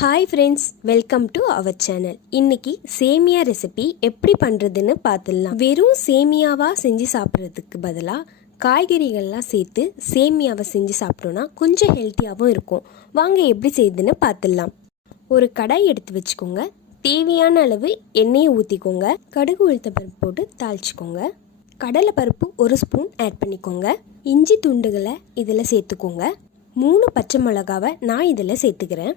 Hi friends, welcome to our channel. இன்னைக்கு சேமியா recipe எப்படி பண்ணுறதுன்னு பார்த்துடலாம். வெறும் சேமியாவாக செஞ்சு சாப்பிட்றதுக்கு பதிலாக காய்கறிகள்லாம் சேர்த்து சேமியாவை செஞ்சு சாப்பிட்டோன்னா கொஞ்சம் ஹெல்த்தியாகவும் இருக்கும். வாங்க எப்படி செய்யுதுன்னு பார்த்துடலாம். ஒரு கடாய் எடுத்து வச்சுக்கோங்க. தேவையான அளவு எண்ணெயை ஊற்றிக்கோங்க. கடுகு உளுத்த பருப்பு போட்டு தாளிச்சிக்கோங்க. கடலை பருப்பு 1 ஸ்பூன் ஆட் பண்ணிக்கோங்க. இஞ்சி துண்டுகளை இதில் சேர்த்துக்கோங்க. 3 பச்சை மிளகாவை நான் இதில் சேர்த்துக்கிறேன்.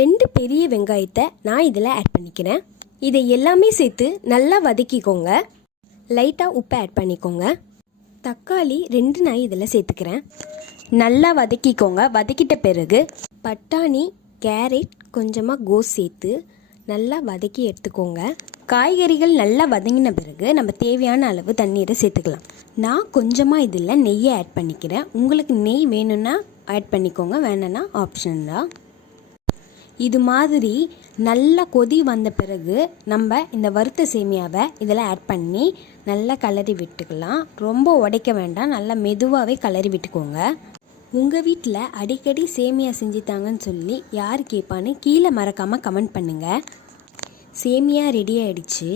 2 பெரிய வெங்காயத்தை நான் இதில் ஆட் பண்ணிக்கிறேன். இதை எல்லாமே சேர்த்து நல்லா வதக்கிக்கோங்க. லைட்டாக உப்பு ஆட் பண்ணிக்கோங்க. தக்காளி 2 நான் இதில் சேர்த்துக்கிறேன். நல்லா வதக்கிக்கோங்க. வதக்கிட்ட பிறகு பட்டாணி, கேரட், கொஞ்சமாக கோஸ் சேர்த்து நல்லா வதக்கி எடுத்துக்கோங்க. காய்கறிகள் நல்லா வதங்கின பிறகு நம்ம தேவையான அளவு தண்ணீரை சேர்த்துக்கலாம். நான் கொஞ்சமாக இதில் நெய்யை ஆட் பண்ணிக்கிறேன். உங்களுக்கு நெய் வேணும்னா ஆட் பண்ணிக்கோங்க, வேணும்னா ஆப்ஷன் தான். இது மாதிரி நல்லா கொதி வந்த பிறகு நம்ம இந்த வறுத்த சேமியாவை இதில் ஆட் பண்ணி நல்லா கிளறி விட்டுக்கலாம். ரொம்ப உடைக்க வேண்டாம், நல்லா மெதுவாகவே கிளறி விட்டுக்கோங்க. உங்கள் வீட்டில் அடிக்கடி சேமியா செஞ்சுட்டாங்கன்னு சொல்லி யார் கேட்பான்னு கீழே மறக்காமல் கமெண்ட் பண்ணுங்கள். சேமியா ரெடி ஆகிடுச்சு.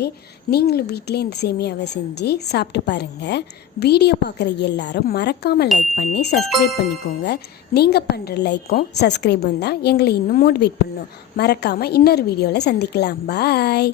நீங்களும் வீட்டில் இந்த சேமியாவை செஞ்சு சாப்பிட்டு பாருங்கள். வீடியோ பார்க்குற எல்லாரும் மறக்காமல் லைக் பண்ணி சப்ஸ்கிரைப் பண்ணிக்கோங்க. நீங்கள் பண்ணுற லைக்கும் சப்ஸ்கிரைபும் தான் எங்களை இன்னும் மோட்டிவேட் பண்ணும். மறக்காமல் இன்னொரு வீடியோவில் சந்திக்கலாம். பாய்.